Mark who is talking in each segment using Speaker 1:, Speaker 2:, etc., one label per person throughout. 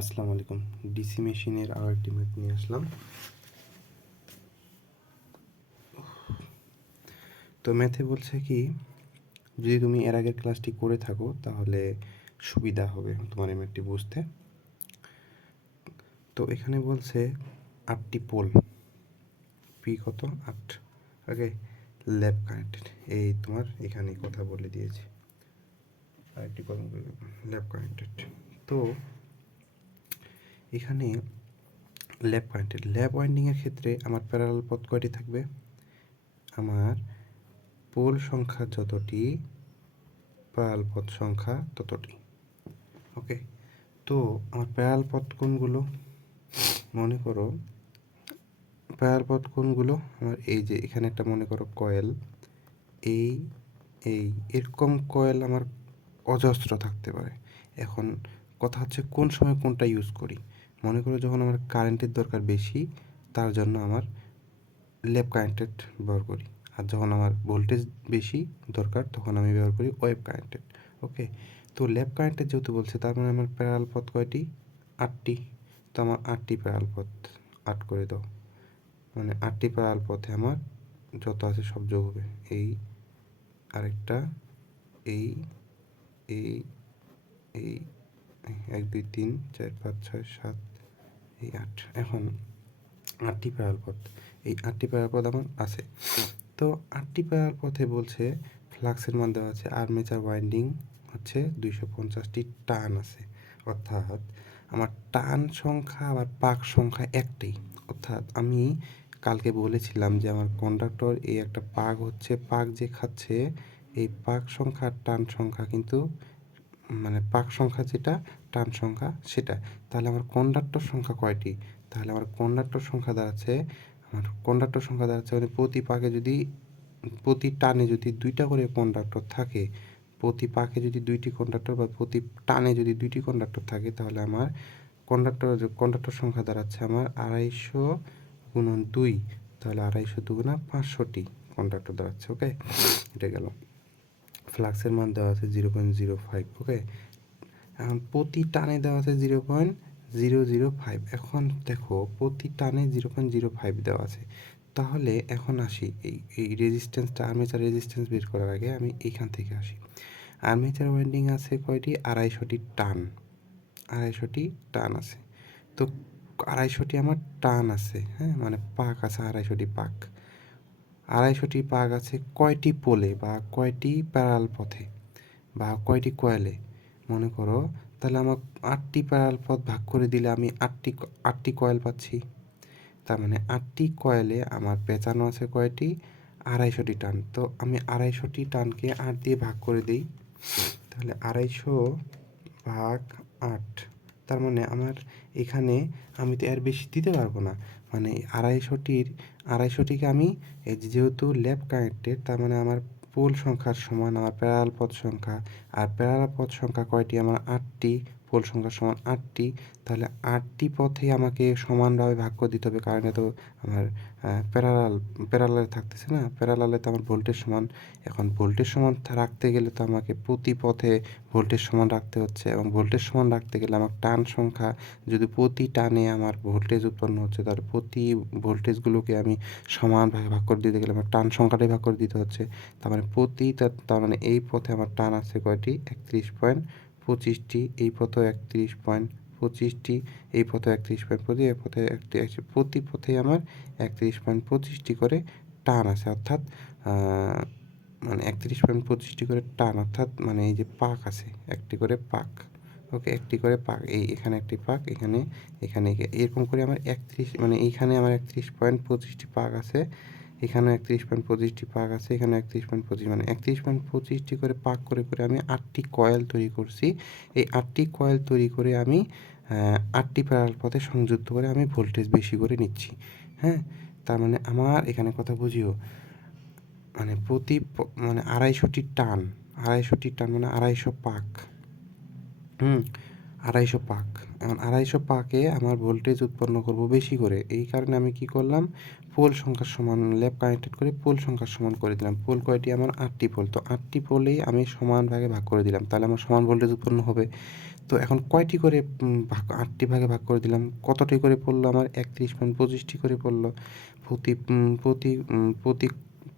Speaker 1: আসসালামু আলাইকুম। ডিসি মেশিনের আরও একটি ম্যাথ নিয়ে আসলাম। তো ম্যাথে বলছে কি, যদি তুমি এর আগের ক্লাসটি করে থাকো, তাহলে সুবিধা হবে তোমার এই ম্যাথটি বুঝতে। তো এখানে বলছে আটটি পোল পি কত? আট। ওকে ল্যাব কানেক্টেড এই তোমার এখানে কথা বলে দিয়েছি। আরেকটি কথা ল্যাব কানেক্টেড তো এখানে ল্যাব কানেক্টেড ল্যাব ওয়াইন্ডিংয়ের ক্ষেত্রে আমার প্যারাল পথ কয়টি থাকবে? আমার পোল সংখ্যা যতটি প্যারাল পথ সংখ্যা ততটি। ওকে তো আমার প্যারাল পথ কোনগুলো? মনে করো প্যারাল পথ কোনগুলো? আমার এই যে এখানে একটা মনে করো কয়েল এই এই, এরকম কয়েল আমার অজস্র থাকতে পারে। এখন কথা হচ্ছে কোন সময় কোনটা ইউজ করি? মনে করো যখন আমার কারেন্টের দরকার বেশি, তার জন্য আমার ল্যাব কানেক্টেড ব্যবহার করি। আর যখন আমার ভোল্টেজ বেশি দরকার, তখন আমি ব্যবহার করি ওয়েব কানেক্টেড ওকে তো ল্যাব কানেক্টেড যেহেতু বলছে, তার মানে আমার প্যারাল পথ কয়টি? আটটি। তো আমার আটটি প্যারাল পথ আট করে দাও। মানে আটটি প্যারাল পথে আমার যত আছে সব যোগ হবে। এই আরেকটা, এই এই এই, এক, দুই, তিন, চার, পাঁচ, ছয়, সাত এই আট, এখন আটটি প্যারাল পথ এই আটটি প্যারাল পথ আমার আছে। তো আটটি প্যারাল পথে বলছে ফ্লাক্সের মান দেওয়া আছে, আর্মেচার ওয়াইন্ডিং হচ্ছে দুইশো পঞ্চাশটি টান আছে। অর্থাৎ আমার টান সংখ্যা আবার পাক সংখ্যা একটাই অর্থাৎ আমি কালকে বলেছিলাম যে আমার কন্ডাক্টর এই একটা পাক হচ্ছে, পাক যে খাচ্ছে, এই পাক সংখ্যা টান সংখ্যা কিন্তু মানে পাক সংখ্যা যেটা টান সংখ্যা সেটা তাহলে আমার কন্ডাক্টর সংখ্যা কয়টি? তাহলে আমার কন্ডাক্টর সংখ্যা দাঁড়াচ্ছে, আমার কন্ডাক্টর সংখ্যা দাঁড়াচ্ছে মানে প্রতি পাকে যদি, প্রতি টানে যদি দুইটা করে কন্ডাক্টর থাকে, প্রতি পাকে যদি দুইটি কন্ডাক্টর বা প্রতি টানে যদি দুইটি কন্ডাক্টর থাকে, তাহলে আমার কন্ডাক্টর কন্ডাক্টর সংখ্যা দাঁড়াচ্ছে আমার আড়াইশো গুণন দুই, তাহলে আড়াইশো দুগুণা পাঁচশোটি কন্ডাক্টর দাঁড়াচ্ছে ওকে এটা গেল। ফ্লাক্সের মান দেওয়া আছে zero point zero five okay প্রতি টানে দেওয়া আছে zero point zero zero five. এখন দেখো, প্রতি টানে জিরো পয়েন্ট জিরো ফাইভ দেওয়া আছে। তাহলে এখন আসি, এই এই রেজিস্ট্যান্সটা আর্মেচার রেজিস্ট্যান্স বের করার আগে আমি এইখান থেকে আসি। আর্মেচার ওয়াইন্ডিং আছে কয়টি? আড়াইশোটি টান। আড়াইশোটি টান আছে। তো আড়াইশোটি আমার টান আছে হ্যাঁ? মানে পাক আছে, আড়াইশোটি পাক। আড়াইশোটি পাক আছে কয়টি পোলে বা কয়টি প্যারাল পথে বা কয়টি কয়েলে? মনে করো, তাহলে আমার আটটি প্যারাল পথ ভাগ করে দিলে আমি আটটি আটটি কয়েল পাচ্ছি। তার মানে আটটি কয়েলে আমার পেঁচানো আছে কয়টি? আড়াইশোটি টান। তো আমি আড়াইশোটি টানকে আট দিয়ে ভাগ করে দিই। তাহলে আড়াইশো ভাগ আট। তার মানে আমার এখানে আমি তো এর বেশি দিতে পারব না। মানে আড়াইশোটির, আড়াইশোটিকে আমি যেহেতু ল্যাব কানেক্টেড, তার মানে আমার পোল সংখ্যার সমান আমার প্যারাল পথ সংখ্যা। আর প্যারাল পথ সংখ্যা কয়টি? আমার আটটি। পোল সংখ্যা সমান আটটি, তাহলে আটটি পথে আমাকে সমানভাবে ভাগ করে দিতে হবে, কারণ তো আমার প্যারালাল প্যারালালে থাকতেছে না? প্যারালালে তো আমার ভোল্টেজ সমান। এখন ভোল্টেজ সমান রাখতে গেলে তো আমাকে প্রতি পথে ভোল্টেজ সমান রাখতে হচ্ছে এবং ভোল্টেজ সমান রাখতে গেলে আমার টান সংখ্যা যদি প্রতি টানে আমার ভোল্টেজ উৎপন্ন হচ্ছে, তাহলে প্রতি ভোল্টেজগুলোকে আমি সমানভাবে ভাগ করে দিতে গেলে আমার টান সংখ্যাটাই ভাগ করে দিতে হচ্ছে। তার মানে প্রতি তার মানে এই পথে আমার টান আছে কয়টি? একত্রিশ পয়েন্ট পঁচিশটি, এই পথে একত্রিশ পয়েন্ট পঁচিশটি, এই পথে একত্রিশ পয়েন্ট প্রতি এই পথে একত্রিশ প্রতি পথে আমার একত্রিশ পয়েন্ট পঁচিশটি করে টান আছে, অর্থাৎ মানে একত্রিশ পয়েন্ট পঁচিশটি করে টান, অর্থাৎ মানে এই যে পাক আছে, একটি করে পাক, ওকে, একটি করে পাক, এই এখানে একটি পাক, এখানে এখানে, এরকম করে আমার একত্রিশ মানে এইখানে আমার একত্রিশ পয়েন্ট পঁচিশটি পাক আছে এখানে একত্রিশ পয়েন্ট পঁচিশটি পাক আছে, এখানে একত্রিশ পয়েন্ট পঁচিশ মানে একত্রিশ পয়েন্ট পঁচিশটি করে পাক করে করে আমি আটটি কয়েল তৈরি করছি। এই আটটি কয়েল তৈরি করে আমি আটটি প্যারাল পথে সংযুক্ত করে আমি ভোল্টেজ বেশি করে নিচ্ছি। হ্যাঁ? তার মানে আমার এখানে কথা বুঝিও মানে প্রতি মানে আড়াইশোটি টান আড়াইশোটি টান মানে আড়াইশো পাক। হুম? আড়াইশো পাক। এখন আড়াইশো পাকে আমার ভোল্টেজ উৎপন্ন করব বেশি করে। এই কারণে আমি কি করলাম? পোল সংখ্যার সমান ল্যাব কানেক্টেড করে পোল সংখ্যার সমান করে দিলাম। পোল কয়টি? আমার আটটি পোল। তো আটটি পোলেই আমি সমান ভাগে ভাগ করে দিলাম। তাহলে আমার সমান ভোল্টেজ উৎপন্ন হবে। তো এখন কয়টি করে ভাগ, আটটি ভাগে ভাগ করে দিলাম? কতটি করে পড়ল আমার? একত্রিশ পয়েন্ট পঁচিশটি করে পড়ল। প্রতি প্রতি প্রতি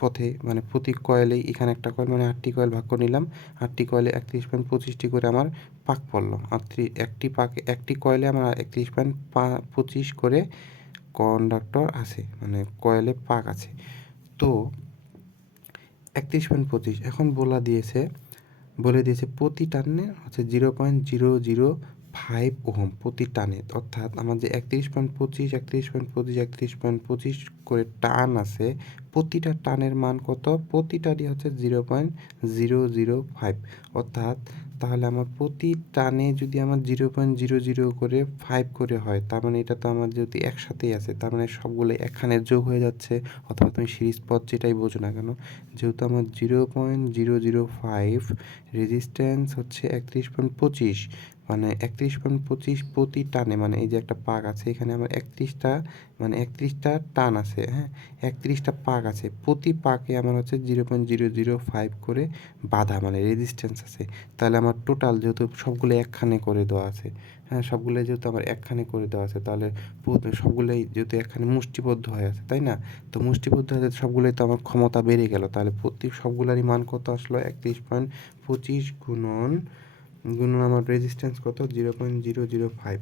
Speaker 1: পথে মানে প্রতি কয়েলেই এখানে একটা কয়েল মানে আটটি কয়েল ভাগ করে নিলাম। আটটি কয়েলে একত্রিশ পয়েন্ট পঁচিশটি করে আমার পাক পড়ল। একটি পাকে, একটি কয়েলে আমার একত্রিশ পয়েন্ট পঁচিশ করে কন্ডাক্টর আছে মানে কয়েলে পাক আছে। তো একত্রিশ পয়েন্ট পঁচিশ, এখন বলা দিয়েছে, বলে দিয়েছে প্রতি টার্নে হচ্ছে zero point zero zero five ohm প্রতি টানে, অর্থাৎ আমার যে একত্রিশ পয়েন্ট পঁচিশ, একত্রিশ পয়েন্ট পঁচিশ, একত্রিশ পয়েন্ট পঁচিশ করে টান আছে, প্রতিটা টানের মান কত? প্রতিটারই হচ্ছে zero point zero zero five. অর্থাৎ তাহলে আমার প্রতি টানে যদি আমার জিরো পয়েন্ট জিরো জিরো করে ফাইভ করে হয়, তার মানে এটা তো আমার যদি একসাথেই আছে, তার মানে সবগুলো একখানে যোগ হয়ে যাচ্ছে, অথবা তুমি সিরিজ পথ যেটাই বোঝো না কেন, যেহেতু আমার zero point zero zero five resistance হচ্ছে একত্রিশ পয়েন্ট পঁচিশ মানে একত্রিশ পয়েন্ট পঁচিশ প্রতি টানে মানে এই যে একটা পাক আছে, এখানে আমার একত্রিশটা মানে একত্রিশটা টান আছে হ্যাঁ? একত্রিশটা পাক আছে, প্রতি পাকে আমার হচ্ছে zero point zero zero five করে বাধা মানে রেজিস্ট্যান্স আছে। তাহলে আমার টোটাল যেহেতু সবগুলো একখানে করে দেওয়া আছে হ্যাঁ? সবগুলো যেহেতু আমার একখানে করে দেওয়া আছে, তাহলে সবগুলোই যেহেতু একখানে মুষ্টিবদ্ধ হয়ে আছে, তাই না? তো মুষ্টিবদ্ধ হয়ে সবগুলোই তো আমার ক্ষমতা বেড়ে গেল, তাহলে প্রতি সবগুলোরই মান কত আসলো? একত্রিশ পয়েন্ট পঁচিশ গুণন গুণন আমার রেজিস্ট্যান্স কত? Zero point zero zero five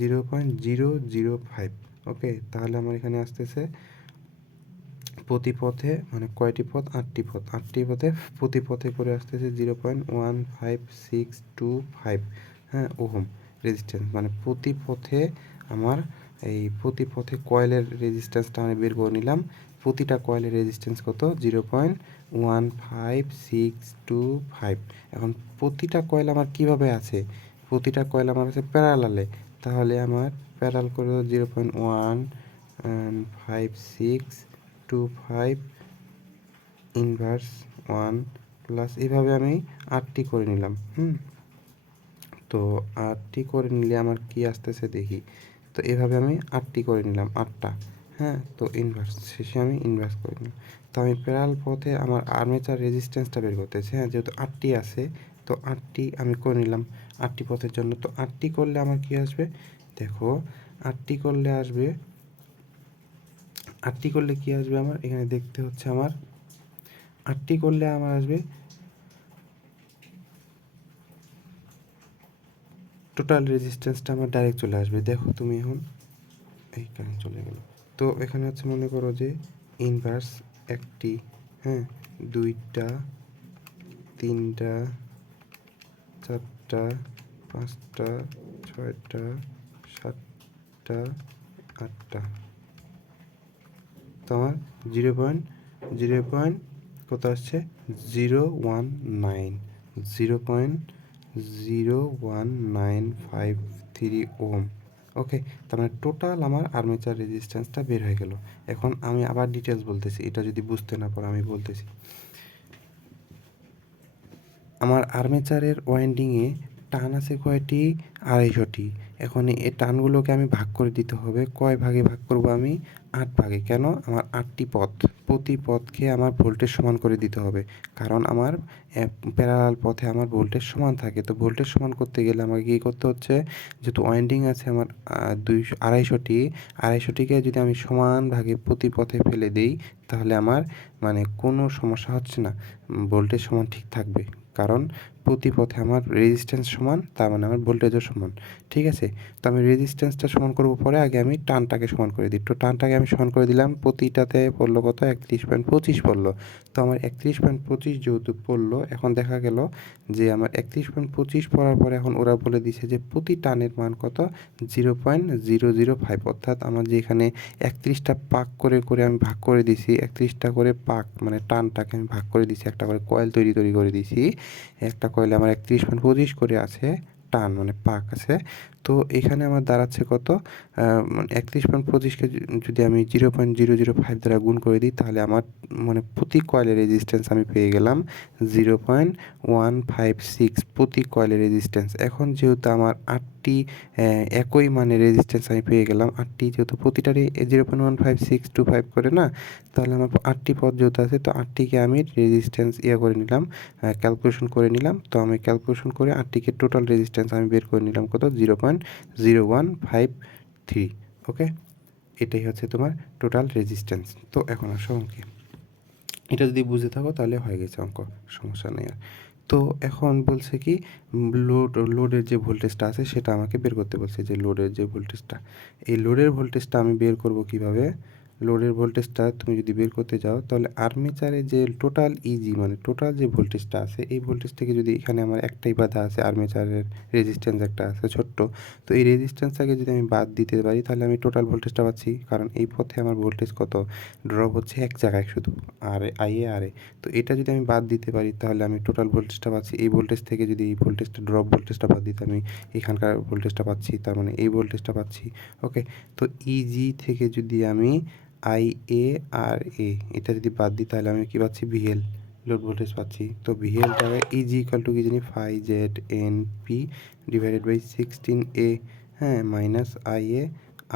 Speaker 1: zero point zero zero five okay তাহলে আমার এখানে আসতেছে প্রতি পথে মানে কয়টি পথ? আটটি পথ। আটটি পথে প্রতি পথে করে আসতেছে zero point one five six two five হ্যাঁ ওহম রেজিস্ট্যান্স মানে প্রতি পথে আমার এই প্রতি পথে কয়েলের রেজিস্ট্যান্সটা আমি বের করে নিলাম। প্রতিটা কয়েলের রেজিস্ট্যান্স কত? Zero point one five six two five এখন প্রতিটা কয়েল আমার কীভাবে আছে? প্রতিটা কয়েল আমার আছে প্যারালালে তাহলে আমার প্যারাল করে zero point one five six two five inverse one plus এইভাবে আমি আটটি করে নিলাম, হুম? তো আটটি করে নিলে আমার কি আসতেছে দেখি। তো এভাবে আমি আটটি করে নিলাম, আটটা। হ্যাঁ? তো ইনভার্স শেষে আমি ইনভার্স করে নিলাম। তো আমি প্যারাল পথে আমার আর্মেচার রেজিস্ট্যান্সটা বের করতেছি হ্যাঁ যেহেতু আটটি আছে, তো আটটি আমি করে নিলাম আটটি পথের জন্য। তো আটটি করলে আমার কি আসবে? দেখো, আটটি করলে আসবে, আটটি করলে কি আসবে আমার? এখানে দেখতে হচ্ছে আমার, আটটি করলে আমার আসবে টোটাল রেজিস্ট্যান্সটা আমার ডাইরেক্ট চলে আসবে। দেখো তুমি এখন এই এইখানে চলে গেল। তো এখানে হচ্ছে মনে করো যে ইনভার্স একটি হ্যাঁ দুইটা, তিনটা, চারটা, পাঁচটা, ছয়টা, সাতটা, আটটা। তো আমার জিরো পয়েন্ট জিরো পয়েন্ট কত আসছে? Zero one nine zero point zero one nine five three um okay তার মানে টোটাল আমার আর্মেচার রেজিস্ট্যান্সটা বের হয়ে গেল। এখন আমি আবার ডিটেলস বলতেছি, এটা যদি বুঝতে না পারো আমি বলতেছি। আমার আর্মেচারের ওয়াইন্ডিংয়ে টান আছে কয়টি? আড়াইশোটি। এখন এই টানগুলোকে আমি ভাগ করে দিতে হবে। কয় ভাগে ভাগ করব আমি? আট ভাগে। কেন? আমার আটটি পথ। প্রতি পথকে আমার ভোল্টেজ সমান করে দিতে হবে। কারণ আমার প্যারালাল পথে আমার ভোল্টেজ সমান থাকে। তো ভোল্টেজ সমান করতে গেলে আমাকে কী করতে হচ্ছে? যেহেতু ওয়াইন্ডিং আছে আমার দুইশো, আড়াইশোটি, আড়াইশোটিকে যদি আমি সমান ভাগে প্রতি পথে ফেলে দিই, তাহলে আমার মানে কোনো সমস্যা হচ্ছে না। ভোল্টেজ সমান ঠিক থাকবে। কারণ প্রতি পথে আমার রেজিস্ট্যান্স সমান, তার মানে আমার ভোল্টেজও সমান, ঠিক আছে? তো আমি রেজিস্ট্যান্সটা সমান করব পরে, আগে আমি টানটাকে সমান করে দিই। তো টানটাকে আমি সমান করে দিলাম, প্রতিটাতে পড়ল কত? একত্রিশ পয়েন্ট পঁচিশ পড়ল। তো আমার একত্রিশ পয়েন্ট পঁচিশ যেহেতু পড়ল, এখন দেখা গেল যে আমার একত্রিশ পয়েন্ট পঁচিশ পড়ার পরে এখন ওরা বলে দিছে যে প্রতি টানের মান কত? Zero point zero zero five. অর্থাৎ আমার যে এখানে একত্রিশটা পাক করে করে আমি ভাগ করে দিছি, একত্রিশটা করে পাক মানে টানটাকে আমি ভাগ করে দিছি, একটা করে কয়েল তৈরি তৈরি করে দিছি একটা কয়েলে আমার একত্রিশ পয়েন্ট পঁচিশ করে আছে টান মানে পাক আছে। তো এখানে আমার দাঁড়াচ্ছে কত? একত্রিশ পয়েন্ট পঁচিশকে যদি আমি zero point zero zero five দ্বারা গুণ করে দিই, তাহলে আমার মানে প্রতি কয়েলের রেজিস্ট্যান্স আমি পেয়ে গেলাম zero point one five six প্রতি কয়েলের রেজিস্ট্যান্স এখন যেহেতু আমার আটটি একই মানে রেজিস্ট্যান্স আমি পেয়ে গেলাম, আটটি যেহেতু প্রতিটারই zero point one five six two five করে না, তাহলে আমার আটটি পদ যেহেতু আছে, তো আটটিকে আমি রেজিস্ট্যান্স ইয়ে করে নিলাম ক্যালকুলেশন করে নিলাম। তো আমি ক্যালকুলেশন করে আটটিকে টোটাল রেজিস্ট্যান্স আমি বের করে নিলাম কত? Zero point zero one five three okay এটাই হচ্ছে তোমার টোটাল রেজিস্ট্যান্স তো এখন আসো অঙ্কে। এটা যদি বুঝে থাকো তাহলে হয়ে গেছে অঙ্ক, সমস্যা নেই আর। তো এখন বলছে কি লোড লোডের যে ভোল্টেজটা আছে সেটা আমাকে বের করতে বলছে যে লোডের যে ভোল্টেজটা এই লোডের ভোল্টেজটা আমি বের করব কীভাবে? লোডের ভোল্টেজটা তুমি যদি বের করতে যাও, তাহলে আর্মেচারে যে টোটাল ইজি মানে টোটাল যে ভোল্টেজটা আছে, এই ভোল্টেজ থেকে যদি এখানে আমার একটাই বাধা আছে আর্মেচারের রেজিস্ট্যান্স একটা আছে ছোট্ট, তো এই রেজিস্ট্যান্সটাকে যদি আমি বাদ দিতে পারি, তাহলে আমি টোটাল ভোল্টেজটা পাচ্ছি, কারণ এই পথে আমার ভোল্টেজ কত? ড্রপ হচ্ছে এক জায়গায় শুধু আর আই এ আর এ তো এটা যদি আমি বাদ দিতে পারি, তাহলে আমি টোটাল ভোল্টেজটা পাচ্ছি, এই ভোল্টেজ থেকে যদি এই ভোল্টেজটা ড্রপ ভোল্টেজটা বাদ দিতে আমি এখানকার ভোল্টেজটা পাচ্ছি, তার মানে এই ভোল্টেজটা পাচ্ছি ওকে তো ইজি থেকে যদি আমি আই এ আর এ এটা যদি বাদ দিই, তাহলে আমি কি পাচ্ছি? ভিএল লোড ভোল্টেজ পাচ্ছি। তো ভিএল টাকা ইজি ইকাল টু কি জানি? Five Z N P divided by sixteen A হ্যাঁ minus I A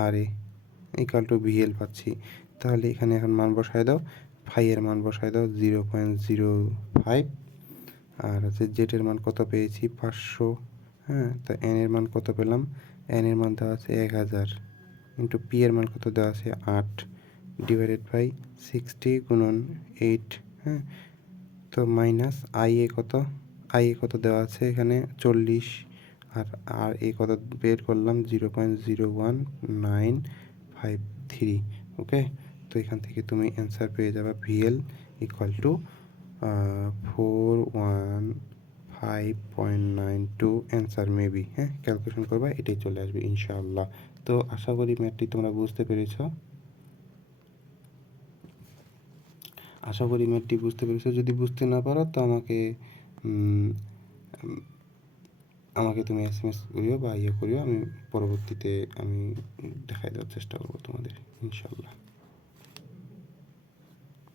Speaker 1: R A equal to VL পাচ্ছি। তাহলে এখানে এখন মান বসায় দাও। ফাইয়ের মান বসায় দাও জিরো পয়েন্ট জিরো ফাইভ আর হচ্ছে জেটের মান কত পেয়েছি? পাঁচশো। হ্যাঁ তো এন এর মান কত পেলাম? এন এর মান দেওয়া আছে এক হাজার। ইন্টু পি এর মান কত দেওয়া আছে? আট। ডিভাইডেড বাই সিক্সটি গুণন এইট হ্যাঁ? তো মাইনাস আই এ কত? আই এ কত দেওয়া আছে এখানে? চল্লিশ। আর আর এ কত বের করলাম? Zero point zero one nine five three okay তো এখান থেকে তুমি অ্যান্সার পেয়ে যাবে VL equal to four one five point nine two answer maybe হ্যাঁ? ক্যালকুলেশন করবা, এটাই চলে আসবে, ইনশাআল্লাহ। তো আশা করি ম্যাথটি তোমরা বুঝতে পেরেছ। আশা করি ম্যাথটি বুঝতে পেরেছ। যদি বুঝতে না পারো, তো আমাকে আমাকে তুমি এস এম এস করিও বা ইয়ে করিও। আমি পরবর্তীতে আমি দেখাই দেওয়ার চেষ্টা করব তোমাদের ইনশাল্লাহ